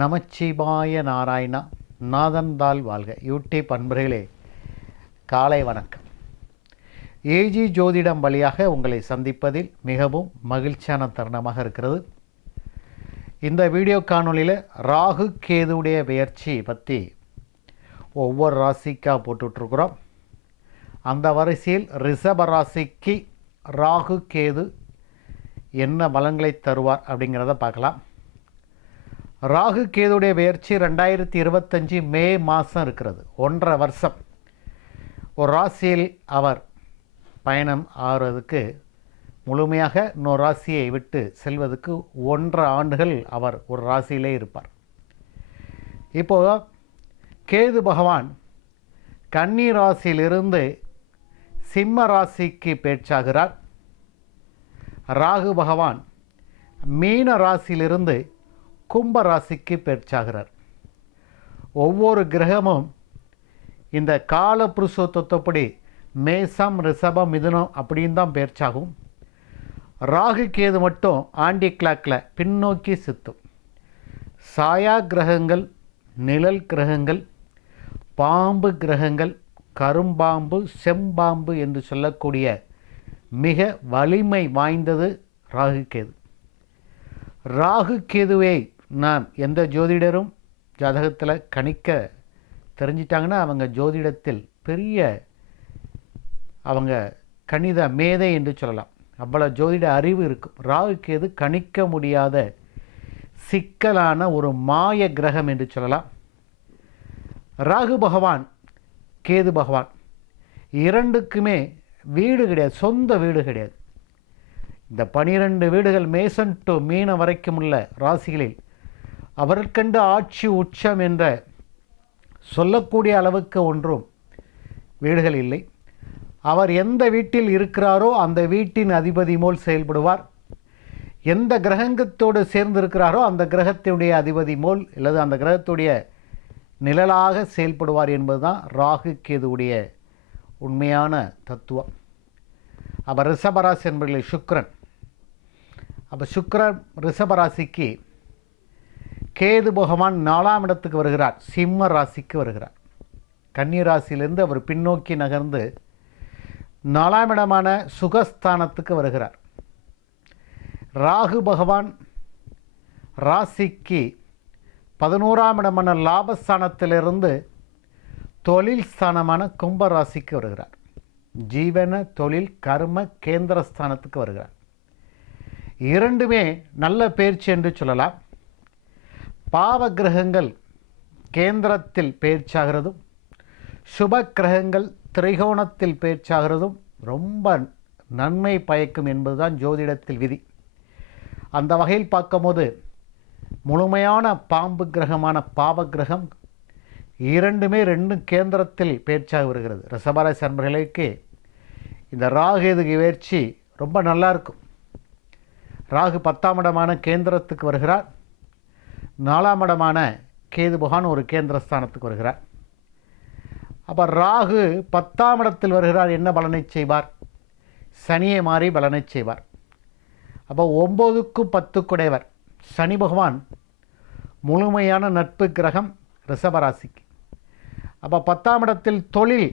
நமச்சிவாய நாராயணா நாதந்தாள் வாழ்க. யூடியூப் அன்பர்களே, காலை வணக்கம். ஏஜி ஜோதிடம் வழியாக உங்களை சந்திப்பதில் மிகவும் மகிழ்ச்சியான தருணமாக இருக்கிறது. இந்த வீடியோ காணொலியில் ராகு கேதுவுடைய பெயர்ச்சி பற்றி ஒவ்வொரு ராசிக்காக போட்டுட்ருக்குறோம். அந்த வரிசையில் ரிஷப ராசிக்கு ராகு கேது என்ன பலன்களை தருவார் அப்படிங்கிறத பார்க்கலாம். ராகு கேதுடைய பெயர்ச்சி 2025 மே மாதம் இருக்கிறது. 1.5 வருஷம் ஒரு ராசியில் அவர் பயணம் ஆகிறதுக்கு, முழுமையாக இன்னொரு ராசியை விட்டு செல்வதற்கு 1.5 ஆண்டுகள் அவர் ஒரு ராசியிலே இருப்பார். இப்போது கேது பகவான் கன்னி ராசியிலிருந்து சிம்ம ராசிக்கு பேச்சாகிறார். ராகு பகவான் மீன ராசியிலிருந்து கும்ப ராசிக்கு பேச்சாகிறார். ஒவ்வொரு கிரகமும் இந்த கால புருஷோத்தப்படி மேசம், ரிஷபம், மிதுனம் அப்படின்னு தான் பேச்சாகும். ராகு கேது மட்டும் ஆண்டி கிளாக்கில் பின்னோக்கி சுத்தும். சாயா கிரகங்கள், நிழல் கிரகங்கள், பாம்பு கிரகங்கள், கரும்பாம்பு, செம்பாம்பு என்று சொல்லக்கூடிய மிக வலிமை வாய்ந்தது ராகு கேது. ராகு கேதுவை நாம் எந்த ஜோதிடரும் ஜாதகத்தில் கணிக்க தெரிஞ்சிட்டாங்கன்னா அவங்க ஜோதிடத்தில் பெரிய அவங்க கணித மேதை என்று சொல்லலாம். அவ்வளோ ஜோதிட அறிவு இருக்கும். ராகு கேது கணிக்க முடியாத சிக்கலான ஒரு மாய கிரகம் என்று சொல்லலாம். ராகு பகவான், கேது பகவான் இரண்டுக்குமே வீடு கிடையாது, சொந்த வீடு கிடையாது. இந்த 12 வீடுகள் மேசன் டு மீன வரைக்கும் உள்ள ராசிகளில் அவர்கண்டு ஆட்சி உச்சம் என்ற சொல்லக்கூடிய அளவுக்கு ஒன்றும் வீடுகள் இல்லை. அவர் எந்த வீட்டில் இருக்கிறாரோ அந்த வீட்டின் அதிபதி போல் செயல்படுவார். எந்த கிரகத்தோடு சேர்ந்திருக்கிறாரோ அந்த கிரகத்தினுடைய அதிபதி போல் அல்லது அந்த கிரகத்துடைய நிழலாக செயல்படுவார் என்பதுதான் ராகு கேதுவுடைய உண்மையான தத்துவம். அப்போ ரிஷபராசி என்பவர்களே சுக்கிரன். அப்போ சுக்கிரன் ரிஷபராசிக்கு, கேது பகவான் 4ஆம் இடத்துக்கு வருகிறார், சிம்ம ராசிக்கு வருகிறார். கன்னி ராசியிலிருந்து அவர் பின்னோக்கி நகர்ந்து 4ஆம் இடமான சுகஸ்தானத்துக்கு வருகிறார். ராகு பகவான் ராசிக்கு 11ஆம் இடமான லாபஸ்தானத்திலிருந்து தொழில் ஸ்தானமான கும்ப ராசிக்கு வருகிறார். ஜீவன, தொழில், கர்ம கேந்திரஸ்தானத்துக்கு வருகிறார். இரண்டுமே நல்ல பயிற்சி என்று சொல்லலாம். பாவ கிரகங்கள் கேந்திரத்தில் பயிற்சியாகிறதும், சுப கிரகங்கள் திரிகோணத்தில் பயிற்சியாகிறதும் ரொம்ப நன்மை பயக்கும் என்பதுதான் ஜோதிடத்தில் விதி. அந்த வகையில் பார்க்கும்போது முழுமையான பாம்பு கிரகமான பாவ கிரகம் இரண்டுமே 2 கேந்திரத்தில் பயிற்சியாக வருகிறது. ரிஷபராசி அன்பர்களுக்கு இந்த ராகு கேது பயிற்சி ரொம்ப நல்லா இருக்கும். ராகு 10ஆம் இடமான கேந்திரத்துக்கு வருகிறார். 4ஆம் இடமான கேது பகவான் ஒரு கேந்திரஸ்தானத்துக்கு வருகிறார். அப்போ ராகு 10ஆம் இடத்தில் வருகிறார். என்ன பலனை செய்வார்? சனியை மாறி பலனை செய்வார். அப்போ 9க்கும் 10க்குடையவர் சனி பகவான் முழுமையான நட்பு கிரகம் ரிஷபராசிக்கு. அப்போ 10ஆம் இடத்தில் தொழில்,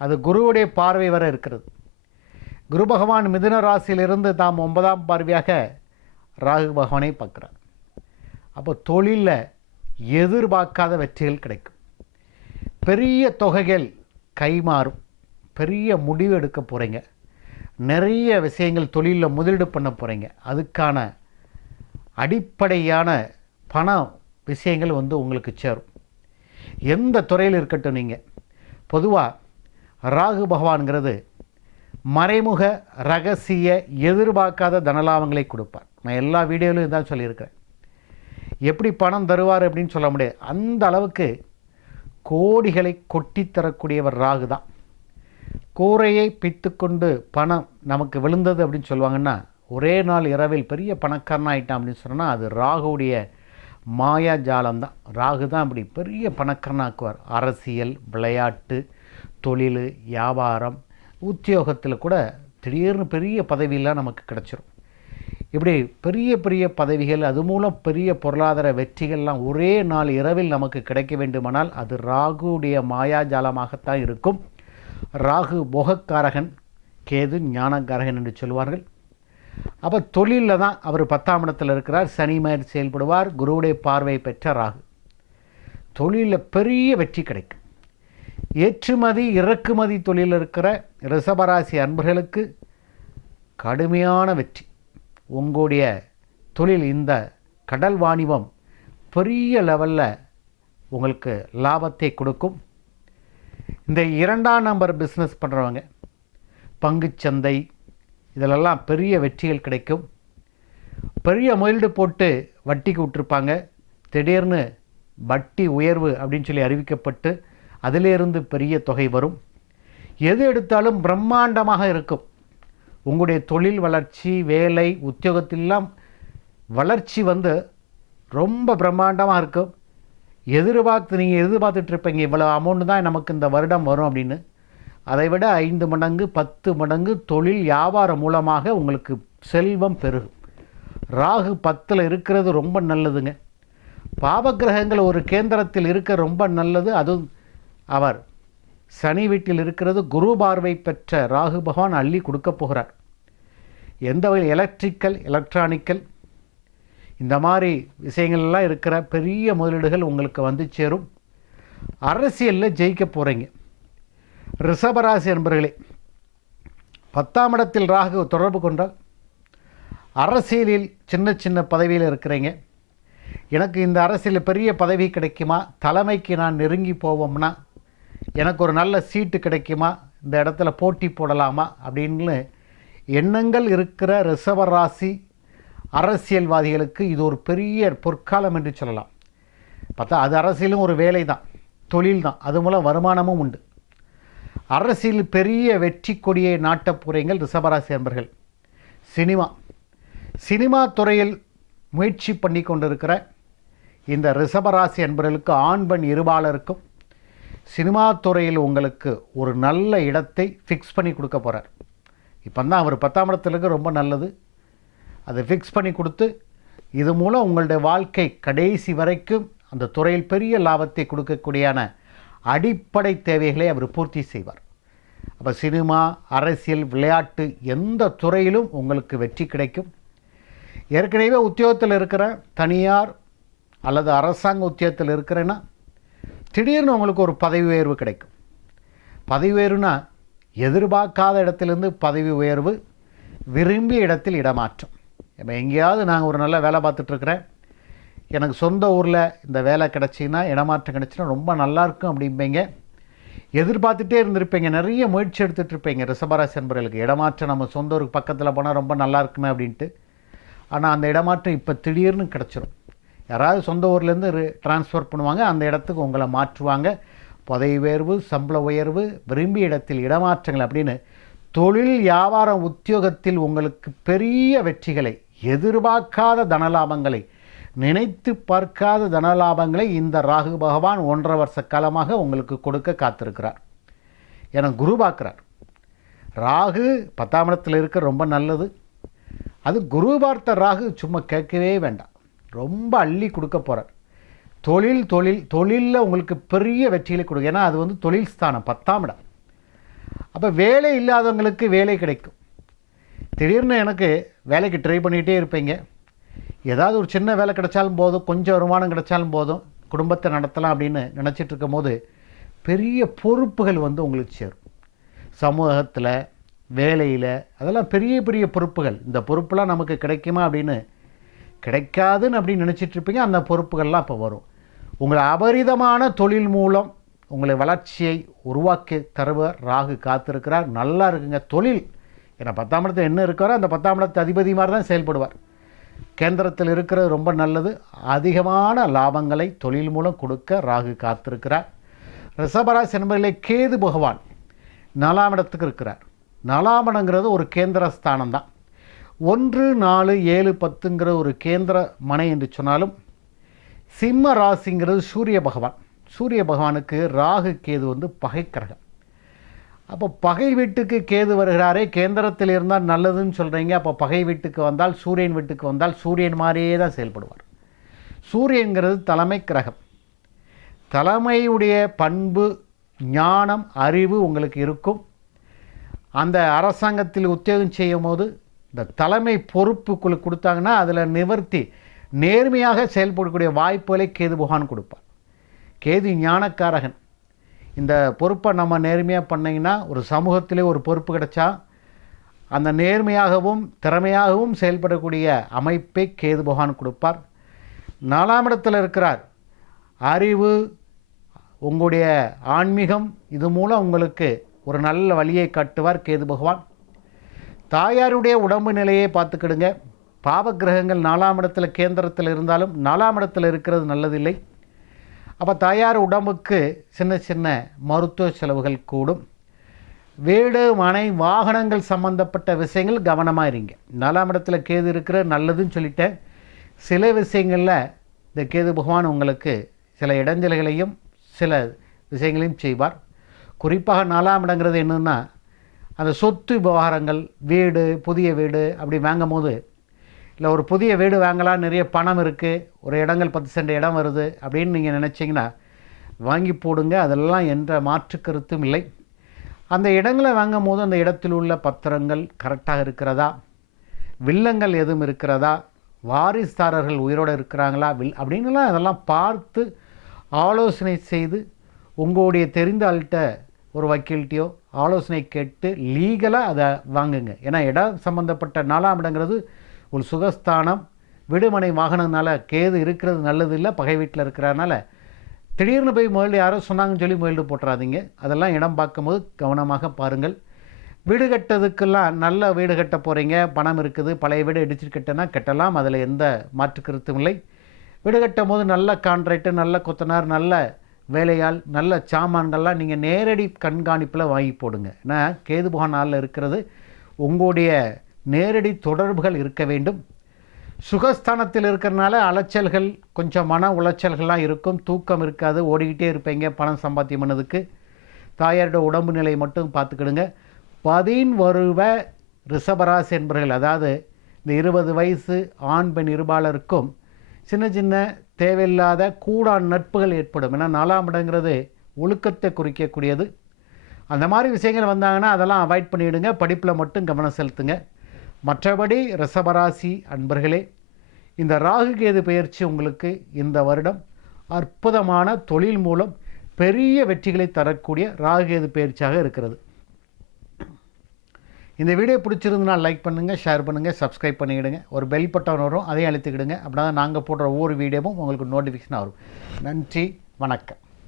அது குருவுடைய பார்வை வர இருக்கிறது. குரு பகவான் மிதுன ராசியிலிருந்து தாம் 9ஆம் பார்வையாக ராகு பகவானை பார்க்குறார். அப்போ தொழிலில் எதிர்பார்க்காத வெற்றிகள் கிடைக்கும். பெரிய தொகைகள் கைமாறும். பெரிய முடிவு எடுக்க போகிறீங்க. நிறைய விஷயங்கள் தொழிலில் முதலீடு பண்ண போகிறீங்க. அதுக்கான அடிப்படையான பண விஷயங்கள் உங்களுக்கு சேரும். எந்த துறையில் இருக்கட்டும். நீங்கள் பொதுவாக ராகு பகவான்கிறது மறைமுக, ரகசிய, எதிர்பார்க்காத தனலாபங்களை கொடுப்பார். நான் எல்லா வீடியோவிலும் இதான் சொல்லியிருக்கிறேன். எப்படி பணம் தருவார் அப்படின்னு சொல்ல முடியாது. அந்த அளவுக்கு கோடிகளை கொட்டித்தரக்கூடியவர் ராகு தான். கூரையை பித்து கொண்டு பணம் நமக்கு விழுந்தது அப்படின்னு சொல்லுவாங்கன்னா, ஒரே நாள் இரவில் பெரிய பணக்காரன் ஆகிட்டான் அப்படின்னு சொன்னால் அது ராகுடைய மாயாஜாலம்தான். ராகு தான் அப்படி பெரிய பணக்காரனாக்குவார். அரசியல், விளையாட்டு, தொழில், வியாபாரம், உத்தியோகத்தில் கூட திடீர்னு பெரிய பதவியெல்லாம் நமக்கு கிடச்சிரும். இப்படி பெரிய பெரிய பதவிகள், அது மூலம் பெரிய பொருளாதார வெற்றிகள்லாம் ஒரே நாள் இரவில் நமக்கு கிடைக்க வேண்டுமானால் அது ராகுடைய மாயாஜாலமாகத்தான் இருக்கும். ராகு போகக்காரகன், கேது ஞானக்காரகன் என்று சொல்வார்கள். அப்போ தொழிலில் தான் அவர் 10ஆம் இடத்தில் இருக்கிறார். சனி மாதிரி செயல்படுவார். குருவுடைய பார்வை பெற்ற ராகு. தொழிலில் பெரிய வெற்றி கிடைக்கும். ஏற்றுமதி இறக்குமதி தொழிலில் இருக்கிற ரிஷபராசி அன்பர்களுக்கு கடுமையான வெற்றி. உங்களுடைய தொழில் இந்த கடல் வாணிபம் பெரிய லெவலில் உங்களுக்கு லாபத்தை கொடுக்கும். இந்த 2ஆம் நம்பர் பிஸ்னஸ் பண்ணுறவங்க, பங்குச்சந்தை, இதிலெல்லாம் பெரிய வெற்றிகள் கிடைக்கும். பெரிய முதலீடு போட்டு வட்டிக்கு விட்டுருப்பாங்க. திடீர்னு வட்டி உயர்வு அப்படின்னு சொல்லி அறிவிக்கப்பட்டு அதிலிருந்து பெரிய தொகை வரும். எது எடுத்தாலும் பிரம்மாண்டமாக இருக்கும். உங்களுடைய தொழில் வளர்ச்சி, வேலை, உத்தியோகத்திலாம் வளர்ச்சி ரொம்ப பிரம்மாண்டமாக இருக்கும். நீங்கள் எதிர்பார்த்துட்ருப்பீங்க இவ்வளோ அமௌண்ட்டு தான் நமக்கு இந்த வருடம் வரும் அப்படின்னு. அதை விட 5 மடங்கு 10 மடங்கு தொழில் வியாபாரம் மூலமாக உங்களுக்கு செல்வம் பெருகும். ராகு 10ல் இருக்கிறது ரொம்ப நல்லதுங்க. பாவக்கிரகங்கள் ஒரு கேந்திரத்தில் இருக்க ரொம்ப நல்லது. அதுவும் அவர் சனி வீட்டில் இருக்கிறது. குரு பார்வை பெற்ற ராகு பகவான் அள்ளி கொடுக்க போகிறார். எந்த வகையில் எலக்ட்ரிக்கல், எலக்ட்ரானிக்கல் இந்த மாதிரி விஷயங்கள்லாம் இருக்கிற பெரிய முதலீடுகள் உங்களுக்கு வந்து சேரும். அரசியலில் ஜெயிக்க போகிறீங்க. ரிஷபராசி என்பர்களே, 10ஆம் இடத்தில் ராகு தொடர்பு கொண்டால் அரசியலில் சின்ன சின்ன பதவியில் இருக்கிறீங்க. எனக்கு இந்த அரசியலில் பெரிய பதவி கிடைக்குமா, தலைமைக்கு நான் நெருங்கி போவோம்னா எனக்கு ஒரு நல்ல சீட்டு கிடைக்குமா, இந்த இடத்துல போட்டி போடலாமா அப்படின்னு எண்ணங்கள் இருக்கிற ரிஷபராசி அரசியல்வாதிகளுக்கு இது ஒரு பெரிய பொற்காலம் என்று சொல்லலாம். பார்த்தா அது அரசியலும் ஒரு வேலை தான், தொழில் தான், அது மூலம் வருமானமும் உண்டு. அரசியல் பெரிய வெற்றி கொடியை நாட்டப் போகிறீங்கள் ரிஷபராசி என்பர்கள். சினிமா துறையில் முயற்சி பண்ணி கொண்டிருக்கிற இந்த ரிஷபராசி என்பவர்களுக்கு ஆண் பெண் இருபாலருக்கும் சினிமா துறையில் உங்களுக்கு ஒரு நல்ல இடத்தை ஃபிக்ஸ் பண்ணி கொடுக்க போகிறார். இப்போ தான் அவர் 10ஆம் இடத்துக்கு ரொம்ப நல்லது. அதை ஃபிக்ஸ் பண்ணி கொடுத்து இது மூலம் உங்களுடைய வாழ்க்கை கடைசி வரைக்கும் அந்த துறையில் பெரிய லாபத்தை கொடுக்கக்கூடியான அடிப்படை தேவைகளை அவர் பூர்த்தி செய்வார். அப்போ சினிமா, அரசியல், விளையாட்டு எந்த துறையிலும் உங்களுக்கு வெற்றி கிடைக்கும். ஏற்கனவே உத்தியோகத்தில் இருக்கிற தனியார் அல்லது அரசாங்க உத்தியோகத்தில் இருக்கிறேன்னா திடீர்னு உங்களுக்கு ஒரு பதவி உயர்வு கிடைக்கும். பதவி உயர்வுனா எதிர்பார்க்காத இடத்திலிருந்து பதவி உயர்வு, விரும்பிய இடத்தில் இடமாற்றம். இப்போ எங்கேயாவது நாங்கள் ஒரு நல்ல வேலை பார்த்துட்ருக்குறேன், எனக்கு சொந்த ஊரில் இந்த வேலை கிடச்சின்னா, இடமாற்றம் கிடச்சின்னா ரொம்ப நல்லாயிருக்கும் அப்படிம்பீங்க. எதிர்பார்த்துட்டே இருந்திருப்பீங்க, நிறைய முயற்சி எடுத்துகிட்ருப்பீங்க ரிஷபராசி என்பவர்களுக்கு. இடமாற்றம் நம்ம சொந்த ஊருக்கு பக்கத்தில் போனால் ரொம்ப நல்லா இருக்குமே அப்படின்ட்டு. ஆனால் அந்த இடமாற்றம் இப்போ திடீர்னு கிடச்சிரும். யாராவது சொந்த ஊர்லேருந்து ட்ரான்ஸ்ஃபர் பண்ணுவாங்க, அந்த இடத்துக்கு உங்களை மாற்றுவாங்க. பதவி உயர்வு, சம்பள உயர்வு, விரும்பிய இடத்தில் இடமாற்றங்கள் அப்படின்னு தொழில், வியாபாரம், உத்தியோகத்தில் உங்களுக்கு பெரிய வெற்றிகளை, எதிர்பார்க்காத தனலாபங்களை, நினைத்து பார்க்காத தனலாபங்களை இந்த ராகு பகவான் 1.5 வருஷ காலமாக உங்களுக்கு கொடுக்க காத்திருக்கிறார். என குரு பார்க்குறார். ராகு 10ஆம் இடத்தில் இருக்க ரொம்ப நல்லது. அது குரு பார்த்த ராகு சும்மா கேட்கவே வேண்டாம், ரொம்ப அள்ளி கொடுக்க போகிறார். தொழிலில் உங்களுக்கு பெரிய வெற்றிகளை கொடுக்கும். ஏன்னா அது தொழில் ஸ்தானம், 10ஆம் இடம். அப்போ வேலை இல்லாதவங்களுக்கு வேலை கிடைக்கும். திடீர்னு எனக்கு வேலைக்கு ட்ரை பண்ணிகிட்டே இருப்பீங்க. ஏதாவது ஒரு சின்ன வேலை கிடைச்சாலும் போதும், கொஞ்சம் வருமானம் கிடைச்சாலும் போதும், குடும்பத்தை நடத்தலாம் அப்படின்னு நினச்சிட்டு இருக்கும் போது பெரிய பொறுப்புகள் உங்களுக்கு சேரும். சமூகத்தில், வேலையில், அதெல்லாம் பெரிய பெரிய பொறுப்புகள். இந்த பொறுப்புலாம் நமக்கு கிடைக்குமா அப்படின்னு கிடைக்காதுன்னு அப்படின்னு நினச்சிட்ருப்பீங்க. அந்த பொறுப்புகள்லாம் இப்போ வரும். உங்களை அபரிதமான தொழில் மூலம் உங்களை வளர்ச்சியை உருவாக்கி தருவர் ராகு காத்திருக்கிறார். நல்லா இருக்குங்க தொழில். ஏன்னா 10ஆம் இடத்தில் என்ன இருக்காரோ அந்த 10ஆம் இடத்து அதிபதி மாதிரி தான் செயல்படுவார். கேந்திரத்தில் இருக்கிறது ரொம்ப நல்லது. அதிகமான லாபங்களை தொழில் மூலம் கொடுக்க ராகு காத்திருக்கிறார். ரிஷபராசி என்பதிலே கேது பகவான் 4ஆம் இடத்துக்கு இருக்கிறார். 4ஆம் இடங்கிறது ஒரு கேந்திர ஸ்தானம் தான். 1, 4, 7, 10ங்கிற ஒரு கேந்திர மனை என்று சொன்னாலும், சிம்ம ராசிங்கிறது சூரிய பகவான். சூரிய பகவானுக்கு ராகு கேது பகை கிரகம். அப்போ பகை வீட்டுக்கு கேது வருகிறாரே, கேந்திரத்தில் இருந்தால் நல்லதுன்னு சொல்கிறீங்க. அப்போ பகை வீட்டுக்கு வந்தால், சூரியன் வீட்டுக்கு வந்தால் சூரியன் மாதிரியே தான் செயல்படுவார். சூரியன்கிறது தலைமை கிரகம். தலைமையுடைய பண்பு, ஞானம், அறிவு உங்களுக்கு இருக்கும். அந்த அரசாங்கத்தில் உத்தியோகம் செய்யும் போது இந்த தலைமை பொறுப்புக்குள்ள கொடுத்தாங்கன்னா அதில் நிவர்த்தி நேர்மையாக செயல்படக்கூடிய வாய்ப்புகளை கேது பகவான் கொடுப்பார். கேது ஞானக்காரகன். இந்த பொறுப்பை நம்ம நேர்மையாக பண்ணிங்கன்னா, ஒரு சமூகத்திலே ஒரு பொறுப்பு கிடைச்சா அந்த நேர்மையாகவும் திறமையாகவும் செயல்படக்கூடிய அமைப்பை கேது பகவான் கொடுப்பார். 4ஆம் இடத்தில் இருக்கிறார். அறிவு, உங்களுடைய ஆன்மீகம், இது மூலம் உங்களுக்கு ஒரு நல்ல வழியை காட்டுவார் கேது பகவான். தாயாருடைய உடம்பு நிலையை பார்த்துக்கிடுங்க. பாவக்கிரகங்கள் 4ஆம் இடத்துல கேந்திரத்தில் இருந்தாலும் 4ஆம் இடத்தில் இருக்கிறது நல்லதில்லை. அப்போ தாயார் உடம்புக்கு சின்ன சின்ன மருத்துவ செலவுகள் கூடும். வீடு, மனை, வாகனங்கள் சம்பந்தப்பட்ட விஷயங்கள் கவனமாக இருங்க. 4ஆம் இடத்துல கேது இருக்கிற நல்லதுன்னு சொல்லிட்டேன். சில விஷயங்களில் இந்த கேது பகவான் உங்களுக்கு சில இடைஞ்சல்களையும் சில விஷயங்களையும் செய்வார். குறிப்பாக 4ஆம் இடங்கிறது என்னென்னா, அந்த சொத்து விவகாரங்கள், வீடு, புதிய வீடு அப்படி வாங்கும் போது, இல்லை ஒரு புதிய வீடு வாங்கலாம், நிறைய பணம் இருக்குது, ஒரு இடங்கள் 10 சென்ட் இடம் வருது அப்படின்னு நீங்கள் நினச்சிங்கன்னா வாங்கி போடுங்க. அதெல்லாம் எந்த மாற்று கருத்தும் இல்லை. அந்த இடங்களை வாங்கும் போது அந்த இடத்தில் உள்ள பத்திரங்கள் கரெக்டாக இருக்கிறதா, வில்லங்கள் எதுவும் இருக்கிறதா, வாரிசுதாரர்கள் உயிரோடு இருக்கிறாங்களா அப்படின்னுலாம் அதெல்லாம் பார்த்து ஆலோசனை செய்து உங்களுடைய தெரிந்த ஆள்கிட்ட ஒரு வக்கீல்கிட்டையோ ஆலோசனை கேட்டு லீகலாக அதை வாங்குங்க. ஏன்னா இடம் சம்மந்தப்பட்ட 4ஆம் இடங்கிறது ஒரு சுகஸ்தானம். விடுமனை வாகனம்னால கேது இருக்கிறது நல்லது இல்லை. பகை வீட்டில் இருக்கிறதுனால திடீர்னு போய் முதல்ல யாரோ சொன்னாங்கன்னு சொல்லி முதல்ல போட்டுறாதீங்க. அதெல்லாம் இடம் பார்க்கும்போது கவனமாக பாருங்கள். வீடு கட்டதுக்கெல்லாம் நல்ல வீடு கட்ட போகிறீங்க, பணம் இருக்குது, பழைய வீடு இடிச்சு கட்டினா கட்டலாம், அதில் எந்த மாற்று கருத்தும் இல்லை. வீடு கட்டும் போது நல்ல கான்ட்ராக்டு, நல்ல கொத்தனார், நல்ல வேலையாள், நல்ல சாமான்கள்லாம் நீங்கள் நேரடி கண்காணிப்பில் வாங்கி போடுங்க. ஏன்னா கேது பகவான் நாளில் இருக்கிறது உங்களுடைய நேரடி தொடர்புகள் இருக்க வேண்டும். சுகஸ்தானத்தில் இருக்கிறனால அலைச்சல்கள், கொஞ்சம் மன உளைச்சல்கள்லாம் இருக்கும். தூக்கம் இருக்காது, ஓடிக்கிட்டே இருப்பீங்க பணம் சம்பாத்தியம் பண்ணதுக்கு. தாயாரோட உடம்பு நிலை மட்டும் பார்த்துக்கிடுங்க. 10 வருவ ரிஷபராசி என்பவர்கள், அதாவது இந்த 20 வயசு ஆண் பெண் இருபாலருக்கும் சின்ன சின்ன தேவையில்லாத கூடான் நட்புகள் ஏற்படும். ஏன்னா 4ஆம் இடங்கிறது ஒழுக்கத்தை குறிக்கக்கூடியது. அந்த மாதிரி விஷயங்கள் வந்தாங்கன்னா அதெல்லாம் அவாய்ட் பண்ணிவிடுங்க. படிப்பில் மட்டும் கவனம் செலுத்துங்க. மற்றபடி ரிஷபராசி அன்பர்களே, இந்த ராகு கேது பெயர்ச்சி உங்களுக்கு இந்த வருடம் அற்புதமான தொழில் மூலம் பெரிய வெற்றிகளை தரக்கூடிய ராகு கேது பெயர்ச்சியாக இருக்கிறது. இந்த வீடியோ பிடிச்சிருந்துன்னா லைக் பண்ணுங்கள், ஷேர் பண்ணுங்கள், சப்ஸ்கிரைப் பண்ணிக்கிடுங்க. ஒரு பெல் பட்டன் வரும், அதையும் அழுத்திக்கிடுங்க. அப்படின்னா நாங்கள் போடுற ஒவ்வொரு வீடியோவும் உங்களுக்கு நோட்டிஃபிகேஷன் வரும். நன்றி, வணக்கம்.